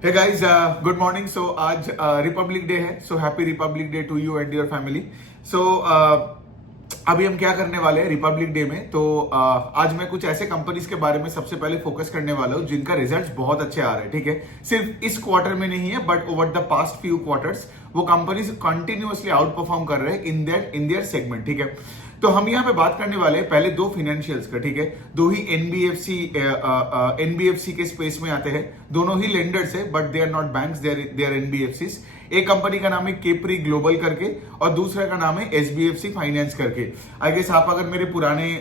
हे guys, good morning. So आज republic day है, so happy republic day to you and your family. So अभी हम क्या करने वाले हैं रिपब्लिक डे में, तो आज मैं कुछ ऐसे कंपनीज के बारे में सबसे पहले फोकस करने वाला हूं जिनका रिजल्ट्स बहुत अच्छे आ रहे हैं। ठीक है, सिर्फ इस क्वार्टर में नहीं है but over the past few quarters वो कंपनीज कंटिन्यूअसली आउट परफॉर्म कर रहे हैं इन देयर सेगमेंट। ठीक है, तो हम यहाँ पे बात करने वाले हैं पहले दो फाइनेंशियल्स का। ठीक है, दो ही एनबीएफसी के स्पेस में आते हैं, दोनों ही लेंडर्स है but they are not banks, they are NBFCs. एक कंपनी का नाम है केप्री ग्लोबल करके और दूसरा का नाम है एसबीएफसी फाइनेंस करके। आई गेस आप अगर मेरे पुराने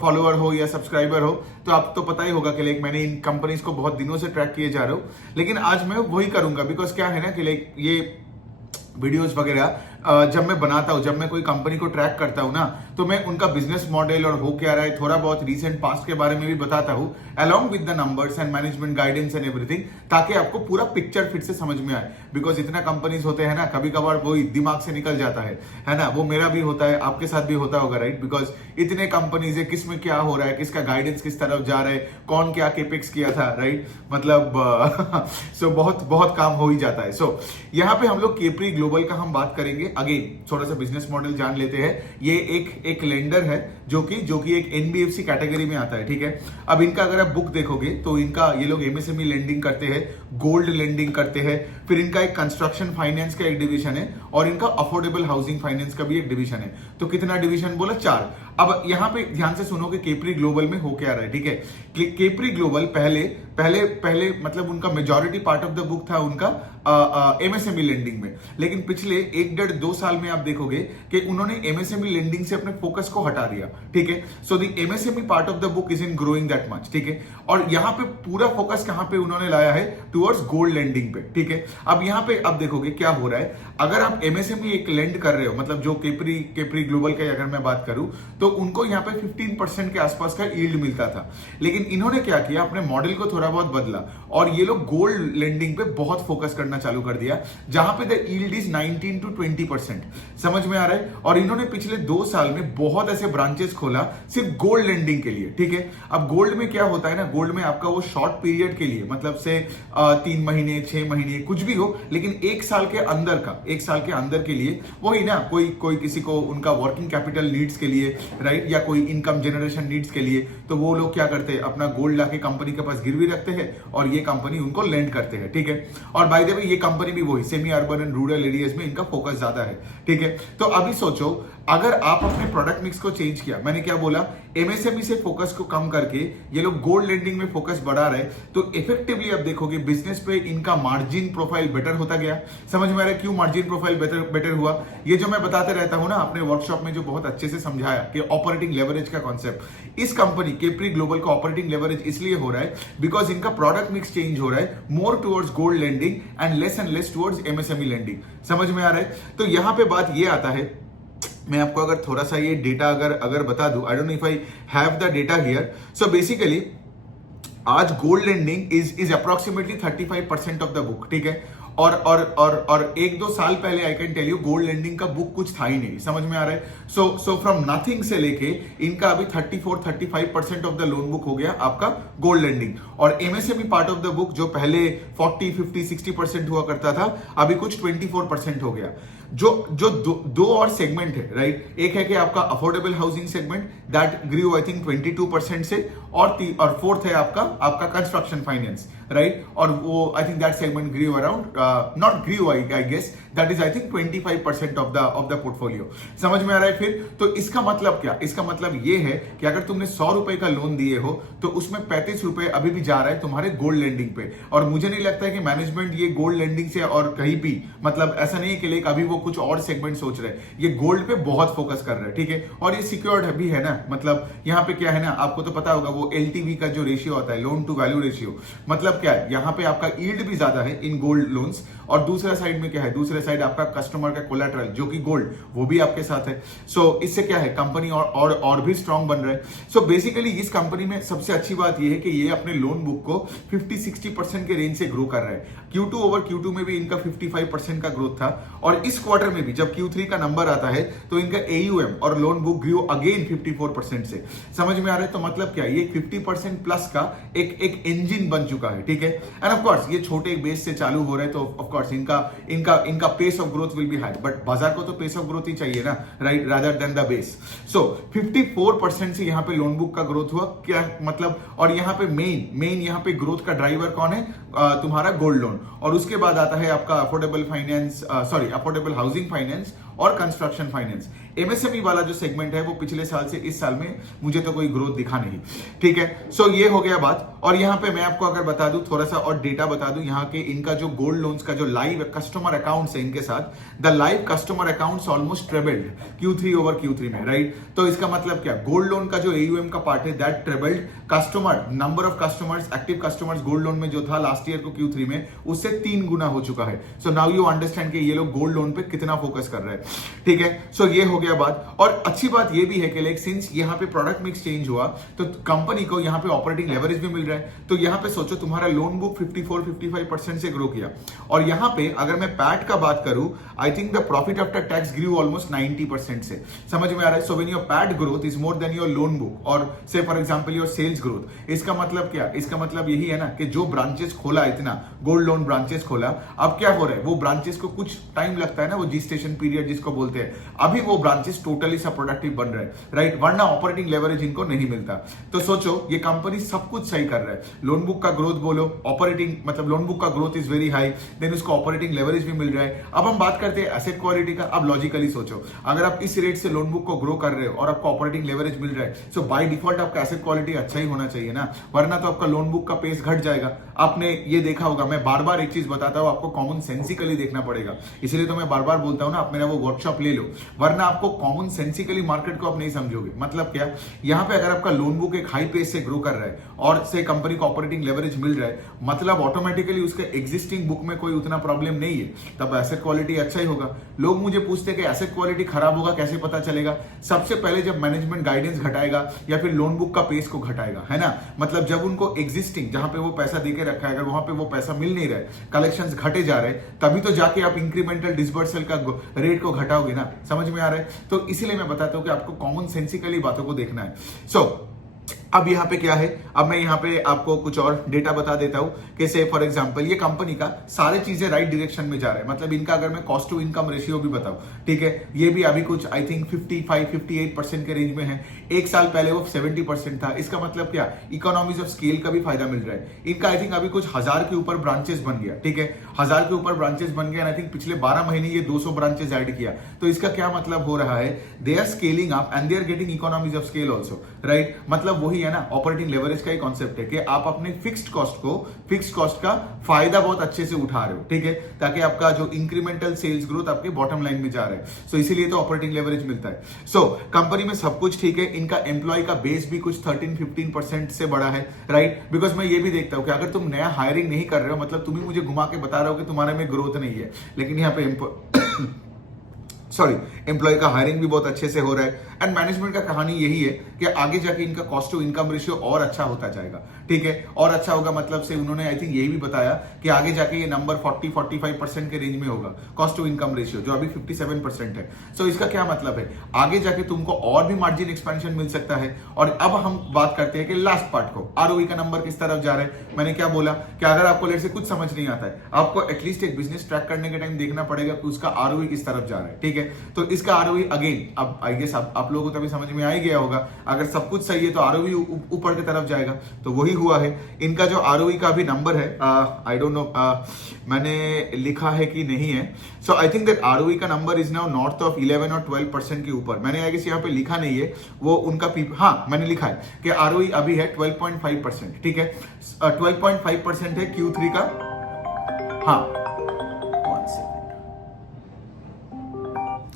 फॉलोअर हो या सब्सक्राइबर हो तो आप तो पता ही होगा कि लाइक मैंने इन कंपनीज को बहुत दिनों से ट्रैक किए जा रहा हूं, लेकिन आज मैं वही करूंगा बिकॉज क्या है ना कि लाइक ये वीडियोस वगैरह जब मैं बनाता हूं, जब मैं कोई कंपनी को ट्रैक करता हूं ना, तो मैं उनका बिजनेस मॉडल और हो क्या रहा है, थोड़ा बहुत रीसेंट पास्ट के बारे में भी बताता हूं along with the numbers and management guidance and everything, ताकि आपको पूरा पिक्चर फिर से समझ में आए। बिकॉज इतना कंपनीज होते हैं ना, कभी कभार वो दिमाग से निकल जाता है ना। वो मेरा भी होता है, आपके साथ भी होता होगा, राइट? बिकॉज इतने कंपनीज है, किस में क्या हो रहा है, किसका गाइडेंस किस तरफ जा रहा है, कौन क्या केपेक्स किया था, राइट? मतलब सो बहुत बहुत काम हो ही जाता है। सो यहाँ पे हम लोग केप्री ग्लोबल का हम बात करेंगे। अगेन थोड़ा सा बिजनेस मॉडल जान लेते हैं। ये एक लेंडर है जो कि एक एनबीएफसी कैटेगरी में आता है। ठीक है, अब इनका अगर आप बुक देखोगे तो इनका ये लोग एमएसएमई लेंडिंग करते हैं, गोल्ड लेंडिंग करते हैं, फिर इनका एक कंस्ट्रक्शन फाइनेंस का एक डिवीजन है और इनका अफोर्डेबल हाउसिंग फाइनेंस का भी एक डिवीजन है। तो कितना डिवीजन बोला? 4। अब यहां पे ध्यान से सुनो कि केप्री ग्लोबल में हो क्या रहा है। ठीक है, केप्री ग्लोबल पहले पहले पहले मतलब उनका majority part of the book था उनका एमएसएमई लेंडिंग में, लेकिन पिछले 1-1.5-2 साल में आप देखोगे कि उन्होंने एमएसएमई लेंडिंग से अपने फोकस को हटा दिया। ठीक है, so the MSME part of the book is in growing that much. ठीक है, और यहां पे पूरा फोकस कहां पे उन्होंने लाया है? टुवर्ड्स गोल्ड लेंडिंग पे। ठीक है, अब यहां पे अब देखोगे क्या हो रहा है। अगर आप एमएसएमई एक लेंड कर रहे हो, मतलब जो केप्री ग्लोबल की अगर मैं बात करूं तो उनको यहां पे 15% के आसपास का यील्ड मिलता था, लेकिन इन्होंने क्या किया, अपने मॉडल को थोड़ा बहुत बदला और ये लोग गोल्ड लेंडिंग पे बहुत फोकस करना चालू कर दिया, जहां पे द यील्ड इज 19 to 20%। समझ में आ रहा है? और इन्होंने पिछले 2 साल में बहुत ऐसे ब्रांचेस खोला सिर्फ गोल्ड लेंडिंग के लिए। ठीक है, अब गोल्ड में क्या होता है ना, गोल्ड में आपका वो शॉर्ट पीरियड के लिए, मतलब से 3 महीने 6 महीने कुछ भी हो, लेकिन 1 साल के अंदर के लिए वही ना, कोई किसी को उनका वर्किंग कैपिटल नीड्स के लिए, राइट, या कोई इनकम जनरेशन नीड्स के लिए, तो वो लोग क्या करते हैं, अपना गोल्ड लाके कंपनी के पास गिरवी रखते हैं और ये कंपनी उनको लेंड करते हैं। ठीक है, और बाय द वे ये कंपनी भी वही semi urban and rural areas में इनका फोकस ज्यादा है। ठीक है, तो अभी सोचो अगर आप अपने प्रोडक्ट मिक्स को चेंज किया, मैंने क्या बोला, एमएसएमई से फोकस को कम करके ये लोग गोल्ड लेंडिंग में फोकस बढ़ा रहे, तो इफेक्टिवली अब देखोगे बिजनेस पे इनका मार्जिन प्रोफाइल बेटर होता गया। समझ में आ रहा है क्यों मार्जिन प्रोफाइल बेटर हुआ? ये जो मैं बताते रहता हूं ना अपने वर्कशॉप में, जो बहुत अच्छे से समझाया कि ऑपरेटिंग लेवरेज का कॉन्सेप्ट, इस कंपनी केप्री ग्लोबल का ऑपरेटिंग लेवरेज इसलिए हो रहा है बिकॉज इनका प्रोडक्ट मिक्स चेंज हो रहा है more towards gold lending and less towards MSME lending. समझ में आ रहा है? तो यहां पे बात ये आता है, मैं आपको अगर थोड़ा सा ये डेटा अगर बता दूं, I don't know if I have the data here. So basically आज gold lending is approximately 35% of the book. ठीक है, और 1-2 साल पहले I can tell you gold lending का बुक कुछ था ही नहीं। समझ में आ रहा है? सो फ्रॉम नथिंग से लेके इनका अभी 34-35% ऑफ द लोन बुक हो गया आपका गोल्ड लेंडिंग, और MSME part of the book जो पहले 40-50-60% हुआ करता था, अभी कुछ 24% हो गया। जो दो और सेगमेंट है, राइट? एक है कि आपका affordable housing segment, that grew I think 22% से, और फोर्थ है आपका कंस्ट्रक्शन फाइनेंस, राइट? और वो I think that segment grew around not grew I guess that is I think 25% of the portfolio. समझ में आ रहा है? फिर तो इसका मतलब क्या? इसका मतलब ये है कि अगर तुमने 100 रुपए का लोन दिए हो तो उसमें 35 रुपए अभी भी जा रहा है तुम्हारे गोल्ड लेंडिंग पे, और मुझे नहीं लगता है कि मैनेजमेंट ये गोल्ड लेंडिंग से और कहीं भी, मतलब ऐसा नहीं है कि अभी वो कुछ और सेगमेंट सोच रहे हैं, ये गोल्ड पे बहुत फोकस कर रहे हैं। ठीक है, और ये सिक्योर्ड भी है ना, मतलब यहाँ पे क्या है ना, आपको तो पता होगा वो एलटीवी का जो रेशियो होता है, लोन टू वैल्यू रेशियो, मतलब क्या है, यहाँ पे आपका यील्ड भी ज्यादा है इन गोल्ड लोन्स, लोन्स, और दूसरा साइड में क्या है, दूसरे साइड आपका कस्टमर का कोलेटरल जो कि गोल्ड, वो भी आपके साथ है। सो इससे क्या है, कंपनी और भी स्ट्रांग बन रहा है। सो बेसिकली इस कंपनी में सबसे अच्छी बात ये है कि ये अपने लोन बुक को 50-60% के रेंज से ग्रो कर रहा है। Q2 ओवर Q2 में भी इनका 55% का ग्रोथ था, और इस क्वार्टर में भी जब Q3 का नंबर आता है तो इनका AUM और लोन बुक ग्रो अगेन 54% से। समझ में आ रहा है? तो मतलब क्या, ये 50% प्लस का एक इंजन बन चुका है, ठीक है। एंड ऑफ कोर्स ये छोटे बेस से चालू हो रहे हैं, तो ऑफ कोर्स इनका pace of growth will be high, but बाजार को तो पेस ऑफ ग्रोथ ही चाहिए ना, right, rather than the base. So 54% से यहाँ पे लोन बुक का ग्रोथ हुआ, क्या मतलब, और यहाँ पे मेन यहाँ पे ग्रोथ का ड्राइवर कौन है, तुम्हारा गोल्ड लोन, और उसके बाद आता है आपका अफोर्डेबल हाउसिंग फाइनेंस और कंस्ट्रक्शन फाइनेंस। एमएसएमई वाला जो सेगमेंट है वो पिछले साल से इस साल में मुझे तो कोई ग्रोथ दिखा नहीं, ठीक है। सो ये हो गया बात। और यहाँ पे मैं आपको अगर बता दूं, थोड़ा सा और डेटा बता दूं, यहाँ के इनका जो गोल्ड लोन्स का जो लाइव कस्टमर अकाउंट्स है इनके साथ, the live customer accounts almost tripled Q3 over Q3 में, राइट। तो इसका मतलब क्या, गोल्ड लोन का जो AUM का पार्ट है that tripled, customer number of customers, active customers gold loan में जो था लास्ट ईयर को Q3 में, उससे 3 गुना हो चुका है। सो नाउ यू अंडरस्टैंड कि ये लोग गोल्ड लोन पे कितना फोकस कर रहे हैं, ठीक है। सो ये हो गया बात। और अच्छी बात ये भी है कि लाइक सिंस यहाँ पे प्रोडक्ट मिक्स चेंज हुआ तो कंपनी को यहाँ पे ऑपरेटिंग लेवरेज भी मिल रहा है। तो यहाँ पे सोचो तुम्हारा लोन बुक 54-55% से ग्रो किया, और यहाँ पे अगर मैं पैट का बात करूं, I think the profit after tax grew almost 90% से। समझ में आ रहा है? So when your PAT growth is more than your loan book और से for example your sales growth, इसका मतलब क्या, इसका मतलब यही है ना कि जो ब्रांचेस खोला, इतना गोल्ड लोन ब्रांचेस खोला, अब क्या हो रहा है, वो ब्रांचेस को कुछ टाइम लगता है ना, वो जिस्टेशन पीरियड जिसको बोलते हैं, अभी वो ब्रांचेस टोटली सा प्रोडक्टिव बन रहे हैं, राइट, वरना ऑपरेटिंग लेवरेज इनको नहीं मिलता। तो सोचो ये कंपनी सब कुछ सही कर रहा है, लोन बुक का ग्रोथ बोलो, ऑपरेटिंग मतलब लोन बुक का growth is very high, then उसको ऑपरेटिंग लेवरेज भी मिल रहा है। अब हम बात करते हैं एसेट क्वालिटी का। अब लॉजिकली सोचो, अगर आप इस रेट से लोन बुक को ग्रो कर रहे हो और आपको ऑपरेटिंग लेवरेज मिल रहा है, सो बाय डिफॉल्ट आपका एसेट क्वालिटी अच्छा ही होना चाहिए ना, वरना तो आपका लोन बुक का पेस घट जाएगा। आपने ये देखा होगा, मैं बार बार एक चीज बताता हूं, आपको कॉमन सेंसिकली देखना पड़ेगा, इसलिए तो मैं बार बार बोलता हूं ना, आप मेरा वो वर्कशॉप ले लो, वरना आपको कॉमन सेंसिकली मार्केट को आप नहीं समझोगे। मतलब क्या, यहाँ पे अगर आपका लोन बुक एक हाई पेस से ग्रो कर रहा है और से कंपनी को ऑपरेटिंग लेवरेज मिल रहा है, मतलब ऑटोमेटिकली उसके एग्जिस्टिंग बुक में कोई उतना प्रॉब्लम नहीं है, तब एसेट क्वालिटी अच्छा ही होगा। लोग मुझे पूछते हैं कि एसेट क्वालिटी खराब होगा कैसे पता चलेगा? सबसे पहले जब मैनेजमेंट गाइडेंस घटाएगा या फिर लोन बुक का पेस को घटाएगा, है ना, मतलब जब उनको एग्जिस्टिंग जहां पे वो पैसा देके रखा है, अगर वहां पे वो पैसा मिल नहीं रहा है, कलेक्शंस घटे जा रहे हैं, तभी तो जाके आप इंक्रीमेंटल डिसबर्सल का रेट को घटाओगे ना। समझ में आ रहा है? तो इसीलिए मैं बताता हूं कि आपको कॉमन सेंसिकली बातों को देखना है। अब यहाँ पे क्या है, अब मैं यहाँ पे आपको कुछ और डेटा बता देता हूं कि से फॉर एग्जांपल ये कंपनी का सारे चीजें राइट डायरेक्शन में जा रहा है। मतलब इनका अगर मैं कॉस्ट टू इनकम रेशियो भी बताऊं, ठीक है, ये भी अभी कुछ आई थिंक 55-58% के रेंज में है। एक साल पहले वो 70% था। इसका मतलब क्या, इकोनॉमीज ऑफ स्केल का भी फायदा मिल रहा है। इनका आई थिंक अभी कुछ 1000 के ऊपर ब्रांचेस बन गया, ठीक है, 1000 के ऊपर ब्रांचेस बन गया। आई थिंक पिछले 12 महीने ये 200 ब्रांचेस ऐड किया। तो इसका क्या मतलब हो रहा है, they are scaling up and they are getting economies of scale also, right. मतलब वही है ना, ऑपरेटिंग लेवरेज का ही कॉन्सेप्ट है कि आप अपने फिक्स्ड कॉस्ट का फायदा बहुत अच्छे से उठा रहे हो, ठीक है, ताकि आपका जो इंक्रीमेंटल सेल्स ग्रोथ आपके बॉटम लाइन में जा रहा है। सो इसीलिए तो ऑपरेटिंग लेवरेज मिलता है। सो कंपनी में सब कुछ ठीक है। इनका एम्प्लॉय का बेस भी कुछ 13-15% से बड़ा है, राइट। बिकॉज मैं ये भी देखता हूं कि अगर तुम नया हायरिंग नहीं कर रहे हो, मतलब तुम ही मुझे घुमा के बता रहे हो कि तुम्हारे में ग्रोथ नहीं है, लेकिन यहाँ पे एम्प्लॉय का हायरिंग भी बहुत अच्छे से हो रहा है। एंड मैनेजमेंट का कहानी यही है कि आगे जाके इनका कॉस्ट टू इनकम रेशियो और अच्छा होता जाएगा, ठीक है, और अच्छा होगा। मतलब से उन्होंने आई थिंक यही भी बताया कि आगे जाके ये नंबर 40-45% के रेंज में होगा कॉस्ट टू इनकम रेशियो, जो अभी 57% है। सो इसका क्या मतलब है, आगे जाके तुमको और भी मार्जिन एक्सपेंशन मिल सकता है। और अब हम बात करते हैं कि लास्ट पार्ट को, आरओई का नंबर किस तरफ जा रहा है। मैंने क्या बोला कि अगर आपको लेट से कुछ समझ नहीं आता है, आपको एटलीस्ट एक बिजनेस ट्रैक करने के टाइम देखना पड़ेगा कि उसका आरओई किस तरफ जा रहा है, ठीक है। तो इसका आरओई अगेन, अब आई गेस आप लोगों को तभी समझ में आ ही गया होगा, अगर सब कुछ सही है तो आरओई ऊपर की तरफ जाएगा। तो वही हुआ है। इनका जो आरओई का भी नंबर है, आई डोंट नो मैंने लिखा है कि नहीं है। सो आई थिंक दैट आरओई का number is now north of 11 और 12% के ऊपर। मैंने आई गेस यहाँ पे लिखा नहीं है वो उनका हाँ मैंने लिखा है कि आरओई अभी है 12.5%, ठीक है, 12.5% है Q3 का। हाँ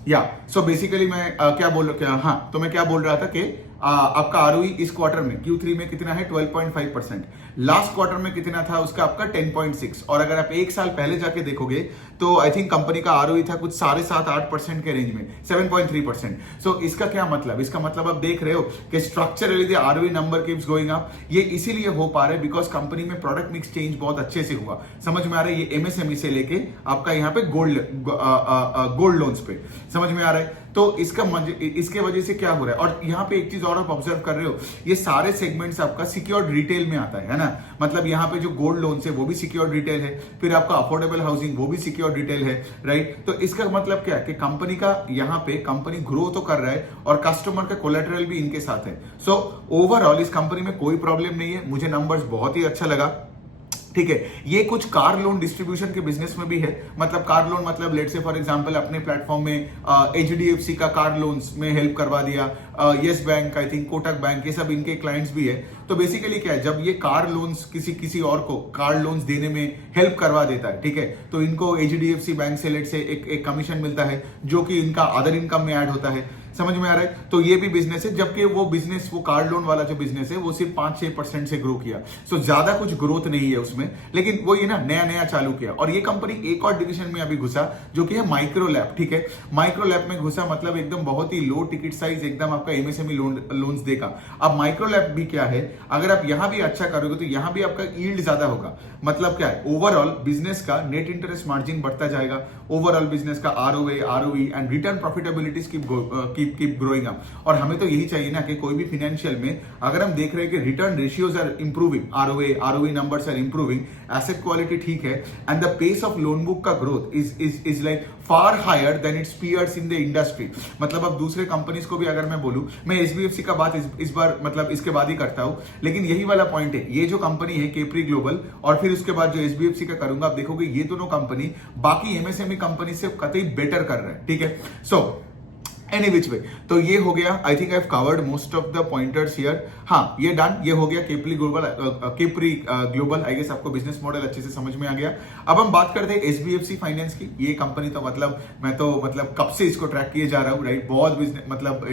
या सो बेसिकली मैं क्या बोल रहा, हाँ तो मैं क्या बोल रहा था कि आपका आरओई इस क्वार्टर में Q3 में कितना है 12.5%, लास्ट क्वार्टर में कितना था उसका आपका 10.6, और अगर आप एक साल पहले जाके देखोगे तो आई थिंक कंपनी का आरओई था कुछ 7.5-8% के रेंज में, 7.3%। सो इसका क्या मतलब, इसका मतलब आप देख रहे हो कि structurally the ROE number keeps going up. ये इसीलिए हो पा रहा है बिकॉज कंपनी में प्रोडक्ट मिक्स चेंज बहुत अच्छे से हुआ। समझ में आ रहा है, ये एमएसएमई से लेके आपका यहाँ पे गोल्ड लोन्स पे, समझ में आ रहा है। तो इसके वजह से क्या हो रहा है, और यहाँ पे एक चीज और आप ऑब्जर्व कर रहे हो, ये सारे सेगमेंट्स आपका सिक्योर्ड रिटेल में आता है ना। मतलब यहाँ पे जो गोल्ड लोन्स है वो भी सिक्योर्ड रिटेल है, फिर आपका अफोर्डेबल हाउसिंग वो भी सिक्योर्ड रिटेल है, राइट। तो इसका मतलब क्या है कि कंपनी का यहाँ पे कंपनी ग्रो तो कर रहा है और कस्टमर का कोलेटरल भी इनके साथ है। सो ओवरऑल इस कंपनी में कोई प्रॉब्लम नहीं है, मुझे नंबर्स बहुत ही अच्छा लगा, ठीक है। ये कुछ कार लोन डिस्ट्रीब्यूशन के बिजनेस में भी है। मतलब कार लोन मतलब लेट से फॉर एग्जांपल अपने प्लेटफॉर्म में एचडीएफसी का कार लोन्स में हेल्प करवा दिया, yes bank, I think Kotak bank, ये सब इनके क्लाइंट्स भी है। तो बेसिकली क्या है, जब ये कार लोन्स किसी और को कार लोन्स देने में हेल्प करवा देता है, ठीक है, तो इनको एचडीएफसी बैंक से लेट से एक कमीशन मिलता है जो कि इनका अदर इनकम में ऐड होता है। समझ में आ रहा है। तो ये भी बिजनेस है, जबकि वो कार लोन वाला जो बिजनेस है वो सिर्फ 5-6% से ग्रो किया। सो ज्यादा कुछ ग्रोथ नहीं है उसमें, लेकिन वो ये ना नया चालू किया। और ये कंपनी एक और डिवीजन में अभी घुसा जो कि है माइक्रो लैब, ठीक है। माइक्रो लैब में घुसा मतलब एकदम बहुत ही लो टिकट साइज, एकदम आपका एमएसएमई लोन्स देगा। अब माइक्रो लैब भी क्या है, अगर आप यहां भी अच्छा करोगे तो यहां भी आपका यील्ड ज्यादा होगा। मतलब क्या है, ओवरऑल बिजनेस का नेट इंटरेस्ट मार्जिन बढ़ता जाएगा, ओवरऑल बिजनेस का ROA, ROE and return profitabilities keep growing up. और हमें तो यही चाहिए ना कि कोई भी फाइनेंशियल में अगर हम देख रहे हैं कि return ratios are improving, ROA, ROE numbers are improving, asset quality ठीक है, and the pace of loan book का growth is like far higher than its peers in the industry. मतलब अब दूसरे कंपनीज को भी अगर मैं बोलूं, मैं एसबीएफसी का बात इस बार मतलब इसके बाद ही करता हूं, लेकिन यही वाला पॉइंट है, ये जो कंपनी है केपरी ग्लोबल और फिर उसके बाद जो एसबीएफसी का करूंगा, आप देखोगे ये दोनों कंपनी बाकी एमएसएमई कंपनी से कतई बेटर कर रहा है, ठीक है। सो एनी विच वे, तो ये हो गया। I think I have covered most of the pointers here. हाँ, ये डन, ये हो गया केपरी ग्लोबल। आई गेस आपको बिजनेस मॉडल अच्छे से समझ में आ गया। अब हम बात करते हैं एसबीएफसी फाइनेंस की। ये कंपनी तो मतलब मैं तो मतलब कब से इसको ट्रैक किए जा रहा हूँ, राइट। बहुत बिजनेस मतलब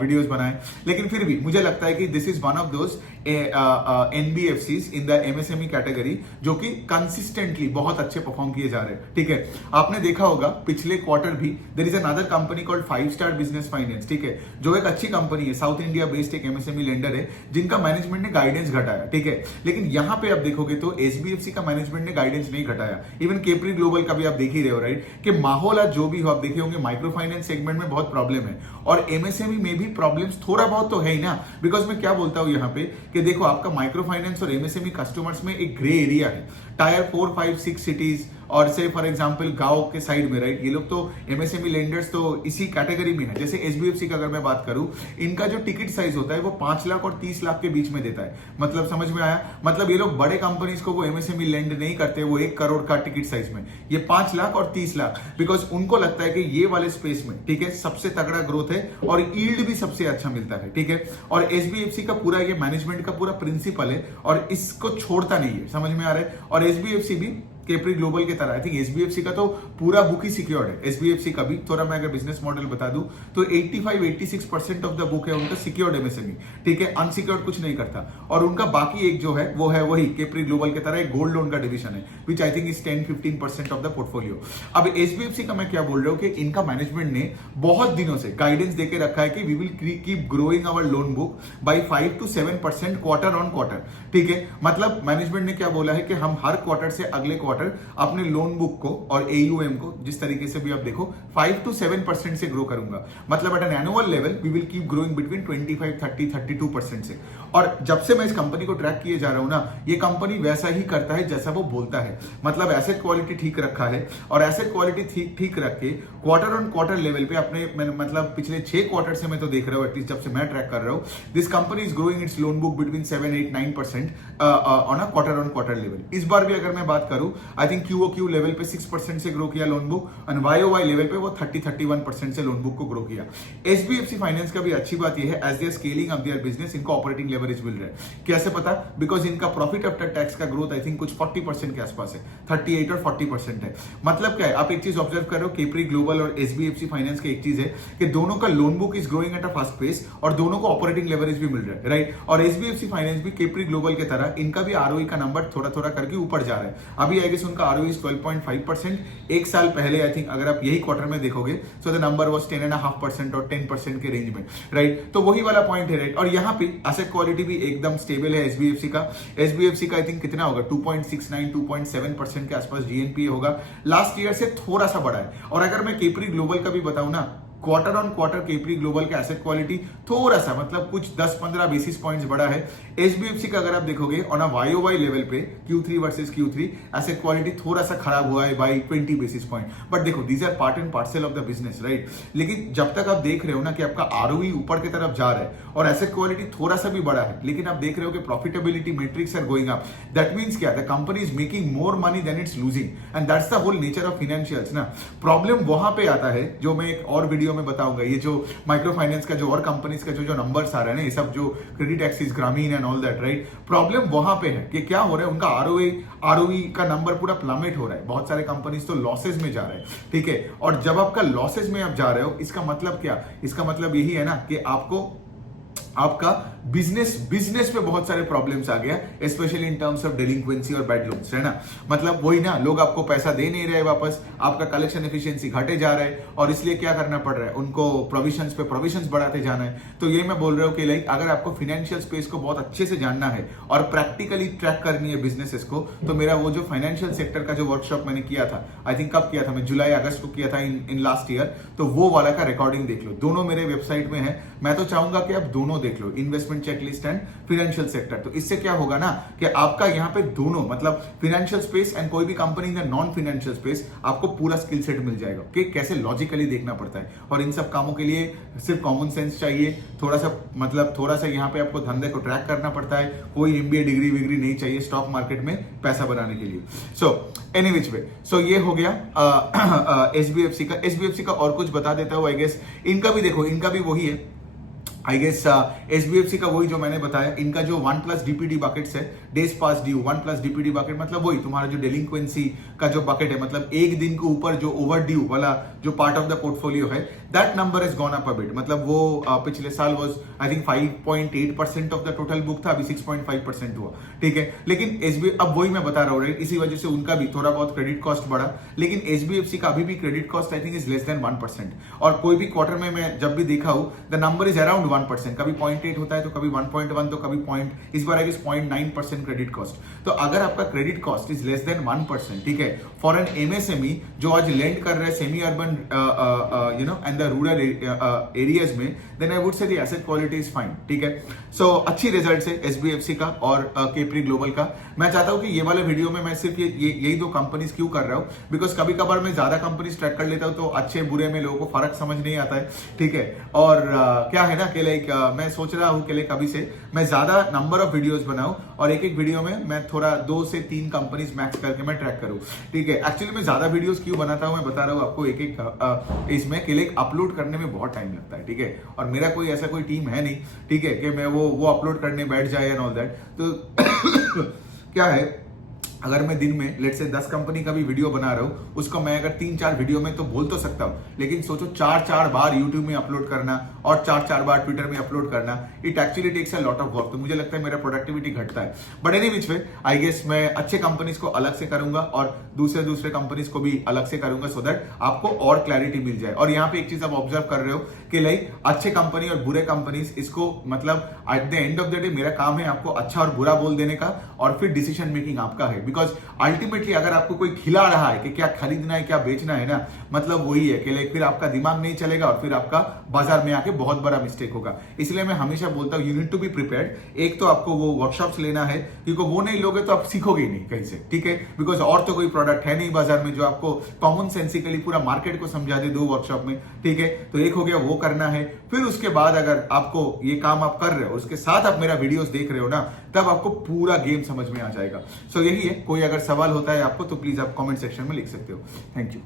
वीडियोस बनाए, लेकिन फिर भी मुझे लगता है कि this is one of those NBFCs in the MSME category जो कि कंसिस्टेंटली बहुत अच्छे परफॉर्म किए जा रहे हैं, ठीक है। आपने देखा होगा पिछले क्वार्टर भी there is another company called 5 star business finance, ठीक है, जो एक अच्छी कंपनी है, साउथ इंडिया बेस्ड एक एमएसएमई लेंडर है, जिनका मैनेजमेंट ने गाइडेंस घटाया, ठीक है। लेकिन यहां पे आप देखोगे तो एसबीएफसी का मैनेजमेंट ने गाइडेंस नहीं घटाया। इवन केपरी ग्लोबल का भी आप देख ही रहे हो, राइट, कि माहौल आज जो भी हो, आप देखे होंगे माइक्रो फाइनेंस सेगमेंट में बहुत प्रॉब्लम है, और एमएसएमई में भी प्रॉब्लम्स थोड़ा बहुत तो है ही ना। बिकॉज मैं क्या बोलता हूं यहाँ पे कि देखो, आपका माइक्रो फाइनेंस और एमएसएमई कस्टमर्स में एक ग्रे एरिया है। टायर 4, 5, 6 सिटीज और से फॉर एग्जांपल गांव के साइड में, राइट, ये लोग तो एमएसएमई लेंडर्स तो इसी कैटेगरी में है। जैसे एसबीएफसी का अगर मैं बात करूं, इनका जो टिकट साइज होता है वो 5 लाख और 30 लाख के बीच में देता है। मतलब समझ में आया, मतलब ये लोग बड़े कंपनीज को वो एमएसएमई लेंड नहीं करते, वो 1 करोड़ का टिकट साइज में, ये 5 लाख और 30 लाख, बिकॉज उनको लगता है कि ये वाले स्पेस में, ठीक है, सबसे तगड़ा ग्रोथ है और यील्ड भी सबसे अच्छा मिलता है, ठीक है। और एसबीएफसी का पूरा ये मैनेजमेंट का पूरा प्रिंसिपल है और इसको छोड़ता नहीं है, समझ में आ रहा है। और एसबीएफसी भी केपरी ग्लोबल की तरह, आई थिंक एसबीएफसी का तो पूरा बुक ही सिक्योर्ड है। एसबीएफसी का भी थोड़ा मैं अगर बिजनेस मॉडल बता दूं तो 85-86% ऑफ द बुक है उनका सिक्योर्ड एमएसएमई, ठीक है, अनसिक्योर्ड कुछ नहीं करता। और उनका बाकी एक जो है वो है वही केपरी ग्लोबल की तरह एक गोल्ड लोन का डिवीजन है, which I think is 10-15% of the portfolio. अब एसबीएफसी का मैं क्या बोल रहा हूं कि इनका मैनेजमेंट ने बहुत दिनों से गाइडेंस देके रखा है कि we will keep growing our loan book by 5-7% quarter on quarter, ठीक है। मतलब मैनेजमेंट ने क्या बोला है कि हम हर क्वार्टर से अगले क्वार्टर अपने लोन बुक को और एयूएम को, जिस तरीके से भी आप देखो, 5-7% से ग्रो करूंगा। मतलब at an annual level we will keep growing between 25-30-32% से। और जब से मैं इस कंपनी को ट्रैक किए जा रहा हूं ना, ये कंपनी वैसा ही करता है जैसा वो बोलता है। मतलब एसेट क्वालिटी ठीक रखा है, और एसेट क्वालिटी ठीक रख के क्वार्टर ऑन क्वार्टर लेवल पे अपने मतलब पिछले 6 क्वार्टर से मैं तो देख रहा हूं, एटलीस्ट जब से मैं ट्रैक कर रहा हूं, this company is growing it's loan book between 7-8-9% on a quarter on quarter level. इस बार भी अगर मैं बात करूं आई थिंक QOQ लेवल पे 6% से ग्रो किया लोन बुक, और YOY लेवल पे वो 30-31% से लोन बुक को ग्रो किया। SBFC फाइनेंस का भी अच्छी बात यह है, as they are scaling up their business, इनको ऑपरेटिंग लेवरेज मिल रहा है। कैसे पता? बिकॉज इनका प्रॉफिट आफ्टर टैक्स का ग्रोथ आई थिंक कुछ 40% के आसपास है, 38 और 40% है। मतलब क्या है, आप एक चीज ऑब्जर्व कर रहे हो, केपरी ग्लोबल और SBFC फाइनेंस की एक चीज है कि दोनों का loan book is growing at a fast pace और दोनों को ऑपरेटिंग लेवरेज भी मिल रहा है, राइट। और SBFC फाइनेंस भी केपरी ग्लोबल की तरह इनका भी ROE का नंबर थोड़ा थोड़ा करके ऊपर जा रहा है। अभी आई गेस उनका ROE 12.5%। एक साल पहले आई थिंक अगर आप यही क्वार्टर में देखोगे सो द नंबर वाज 10.5% और 10% के रेंज में, राइट। तो वही वाला पॉइंट है, राइट। और यहाँ पे एसेट क्वालिटी भी एकदम स्टेबल है SBFC का। SBFC का आई थिंक कितना होगा, 2.69 2.7% के आसपास GNPA होगा, लास्ट ईयर से थोड़ा सा बड़ा है। और अगर मैं केपरी ग्लोबल का भी बताऊं ना, quarter on quarter capri global का एसेट क्वालिटी थोड़ा सा मतलब कुछ 10-15 बेसिस पॉइंट्स बड़ा है। SBFC का अगर आप देखोगे ऑन अ YOY लेवल पे Q3 versus Q3 asset quality थोड़ा सा खराब हुआ है बाई 20 बेसिस पॉइंट। बट देखो these are part and parcel of the business, right. लेकिन जब तक आप देख रहे हो ना कि आपका ROE ऊपर की तरफ जा रहा है और एसेट क्वालिटी थोड़ा सा भी बड़ा है, लेकिन आप देख रहे हो कि profitability metrics are going up, that means क्या, the company is making more money than it's losing, and that's the whole nature of financials ना। प्रॉब्लम वहां पे आता है जो मैं एक और वीडियो में बताऊंगा, ये जो माइक्रो फाइनेंस का जो और कंपनीज का जो नंबर्स आ रहे हैं ना, ये सब जो क्रेडिट एक्सिस, ग्रामीण and all that, right. Problem वहां पे है कि क्या हो रहा है, उनका ROE का नंबर पूरा प्लमेट हो रहा है। बहुत सारे कंपनीज तो लॉसेज में जा रहे हैं, ठीक है। और जब आपका लॉसेज में आप जा रहे हो, इसका मतलब क्या, इसका मतलब यही है ना कि आपका बिजनेस पे बहुत सारे प्रॉब्लम्स आ गया, स्पेशली इन टर्म्स ऑफ डेलिंक्वेंसी और बैड लोन्स, है ना। मतलब वही ना, लोग आपको पैसा दे नहीं रहे वापस, आपका कलेक्शन एफिशिएंसी घटे जा रहा है, और इसलिए क्या करना पड़ रहा है, उनको प्रोविजंस पे प्रोविजंस बढ़ाते जाना है। तो ये मैं बोल रहा हूँ कि लाइक अगर आपको फाइनेंशियल स्पेस को बहुत अच्छे से जानना है और प्रैक्टिकली ट्रैक करनी है बिजनेसेस को, तो मेरा वो जो फाइनेंशियल सेक्टर का जो वर्कशॉप मैंने किया था, आई थिंक कब किया था मैं, जुलाई अगस्त को किया था इन लास्ट ईयर, तो वो वाला का रिकॉर्डिंग देख लो, दोनों मेरे वेबसाइट में है। मैं तो चाहूंगा कि आप दोनों देख लो, investment checklist and financial sector. तो इससे क्या होगा ना कि आपका यहाँ पे दोनों मतलब फाइनेंशियल स्पेस एंड कोई भी company in non financial space, आपको पूरा स्किल सेट मिल जाएगा कि कैसे लॉजिकली देखना पड़ता है। और इन सब कामों के लिए सिर्फ कॉमन सेंस चाहिए, थोड़ा सा यहाँ पे आपको धंधे को ट्रैक करना पड़ता है, कोई MBA डिग्री विग्री नहीं चाहिए स्टॉक मार्केट में पैसा बनाने के लिए। सो एनी विच वे, सो ये हो गया SBFC का और कुछ बता देता हूँ। आई गेस इनका भी देखो, इनका भी वही है, आई गेस SBFC का वही जो मैंने बताया, इनका जो 1+ DPD बकेट्स है, days pass due 1+ DPD bucket, मतलब वही तुम्हारा जो डेलिंक्वेंसी का जो बकेट है, मतलब एक दिन के ऊपर जो ओवर ड्यू वाला जो पार्ट ऑफ द पोर्टफोलियो है, that number is gone up a bit. मतलब वो पिछले साल was I think 5.8% of the total book था, अभी 6.5% हुआ, ठीक है। लेकिन अब वही मैं बता रहा हूँ, राइट, इसी वजह से उनका भी थोड़ा बहुत क्रेडिट कॉस्ट बढ़ा, लेकिन SBFC का अभी भी credit cost I think is less than 1%। और कोई भी क्वार्टर में मैं जब भी देखा हूं, द नंबर इज अराउंड 1%, कभी 0.8 होता है तो कभी 1.1, तो कभी इस बार 0.9% क्रेडिट कॉस्ट। तो अगर आपका credit cost is less than 1%, ठीक है, फॉर एन MSME जो आज लेंड कर रहे हैं semi urban and the rural areas में, then I would say the asset quality is fine, ठीक है। सो अच्छी रिजल्ट है SBFC का और केपरी ग्लोबल का। मैं चाहता हूं कि ये वाले वीडियो में मैं सिर्फ यही दो कंपनीज क्यों कर रहा हूं, बिकॉज कभी कभार मैं ज्यादा कंपनीज ट्रैक कर लेता हूं तो अच्छे बुरे में लोगों को फर्क समझ नहीं आता है, ठीक है। और क्या है ना कि लाइक मैं सोच रहा हूं कि लाइक अभी से मैं ज्यादा नंबर ऑफ वीडियोस बनाऊं और एक वीडियो में मैं थोड़ा 2 से 3 कंपनीज मैक्स करके मैं ट्रैक करूं, ठीक है। एक्चुअली मैं ज्यादा वीडियोस क्यों बनाता हूं मैं बता रहा हूं आपको, एक इसमें कि लाइक अपलोड करने में बहुत टाइम लगता है, ठीक है। और मेरा कोई ऐसा कोई टीम है नहीं, ठीक है, कि मैं वो अपलोड करने बैठ जाए एंड ऑल दैट। तो क्या है, अगर मैं दिन में लेट से 10 कंपनी का भी वीडियो बना रहा हूं, उसको मैं अगर 3-4 वीडियो में तो बोल तो सकता हूं, लेकिन सोचो 4-4 बार YouTube में अपलोड करना और 4-4 बार ट्विटर में अपलोड करना, it actually takes a lot of work. तो मुझे लगता है मेरा प्रोडक्टिविटी घटता है। But any which way, I guess मैं अच्छे कंपनीज को अलग से करूंगा और दूसरे कंपनीज को भी अलग से करूंगा, सो दैट आपको और क्लैरिटी मिल जाए। और यहाँ पे एक चीज आप ऑब्जर्व कर रहे हो कि लाइक अच्छे कंपनी और बुरे कंपनीज, इसको मतलब at the end of the day मेरा काम है आपको अच्छा और बुरा बोल देने का, और फिर डिसीजन मेकिंग आपका है। बिकॉज अल्टीमेटली अगर आपको कोई खिला रहा है कि क्या खरीदना है क्या बेचना है ना, मतलब वही है कि लाइक फिर आपका दिमाग नहीं चलेगा और फिर आपका बाजार में आके बहुत बड़ा मिस्टेक होगा। इसलिए मैं हमेशा बोलता हूँ, you need to be prepared. एक तो आपको वो वर्कशॉप्स लेना है, क्योंकि वो नहीं लोगे तो आप सीखोगे ही नहीं कहीं से, ठीक है। बिकॉज और तो कोई प्रोडक्ट है नहीं बाजार में जो आपको कॉमन सेंसिकली पूरा मार्केट को समझा दे 2 वर्कशॉप में, ठीक है। तो एक हो गया वो करना है। फिर उसके बाद अगर आपको ये काम आप कर रहे हो, उसके साथ आप मेरा वीडियोस देख रहे हो ना, तब आपको पूरा गेम समझ में आ जाएगा। सो यही है, कोई अगर सवाल होता है आपको तो प्लीज आप कमेंट सेक्शन में लिख सकते हो। Thank you.